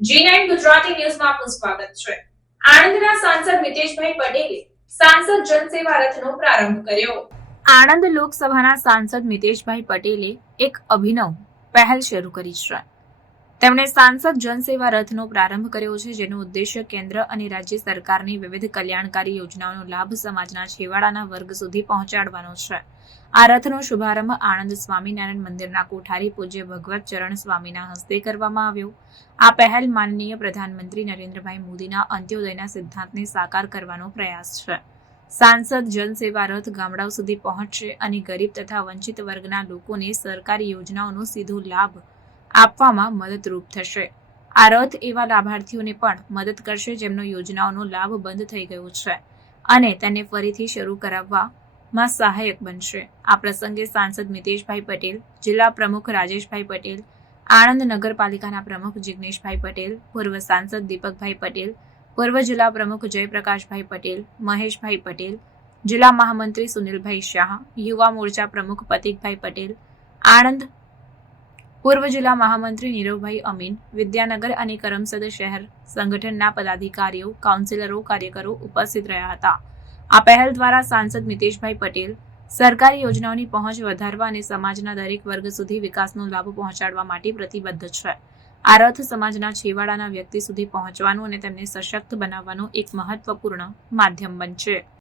G9 Gujarati ન્યૂઝમાં આપનું સ્વાગત છે. આણંદના સાંસદ મિતેશભાઈ પટેલે સાંસદ જનસેવા રથનો પ્રારંભ કર્યો. આણંદ લોકસભાના સાંસદ મિતેશભાઈ પટેલે એક અભિનવ પહેલ શરૂ કરી છે. તેમણે સાંસદ જનસેવા રથનો પ્રારંભ કર્યો છે, જેનો ઉદ્દેશ્ય કેન્દ્ર અને રાજ્ય સરકારની વિવિધ કલ્યાણકારી યોજનાઓનો લાભ સમાજના છેવાડાના વર્ગ સુધી પહોંચાડવાનો છે. આ રથનો શુભારંભ આણંદ સ્વામિનારાયણ મંદિરના કોઠારી પૂજ્ય ભગવત ચરણ સ્વામીના હસ્તે કરવામાં આવ્યો. આ પહેલ માનનીય પ્રધાનમંત્રી નરેન્દ્રભાઈ મોદીના અંત્યોદયના સિદ્ધાંતને સાકાર કરવાનો પ્રયાસ છે. સાંસદ જનસેવા રથ ગામડાઓ સુધી પહોંચશે અને ગરીબ તથા વંચિત વર્ગના લોકોને સરકારી યોજનાઓનો સીધો લાભ આપવામાં મદદરૂપ થશે. આ રથ એવા લાભાર્થીઓને પણ મદદ કરશે જેમનો યોજનાઓનો લાભ બંધ થઈ ગયો છે અને તેને ફરીથી શરૂ કરાવવામાં સહાયક બનશે. આ પ્રસંગે સાંસદ મિતેશભાઈ પટેલ, જિલ્લા પ્રમુખ રાજેશભાઈ પટેલ, આણંદ નગરપાલિકાના પ્રમુખ જિગ્નેશભાઈ પટેલ, પૂર્વ સાંસદ દીપકભાઈ પટેલ, પૂર્વ જિલ્લા પ્રમુખ જયપ્રકાશભાઈ પટેલ, મહેશભાઈ પટેલ, જિલ્લા મહામંત્રી સુનિલભાઈ શાહ, યુવા મોરચા પ્રમુખ પતિકભાઈ પટેલ, આણંદ પૂર્વ જિલ્લા મહામંત્રી નીરવભાઈ અમીન, વિદ્યાનગર અને કરમસદ શહેર સંગઠનના પદાધિકારીઓ, કાઉન્સિલરો, કાર્યકરો ઉપસ્થિત રહ્યા હતા. આ પહેલ દ્વારા સાંસદ મિતેશભાઈ પટેલ સરકારી યોજનાઓની પહોંચ વધારવા અને સમાજના દરેક વર્ગ સુધી વિકાસનો લાભ પહોંચાડવા માટે પ્રતિબદ્ધ છે. આ રથ સમાજના છેવાડાના વ્યક્તિ સુધી પહોંચવાનું અને તેમને સશક્ત બનાવવાનું એક મહત્વપૂર્ણ માધ્યમ બનશે.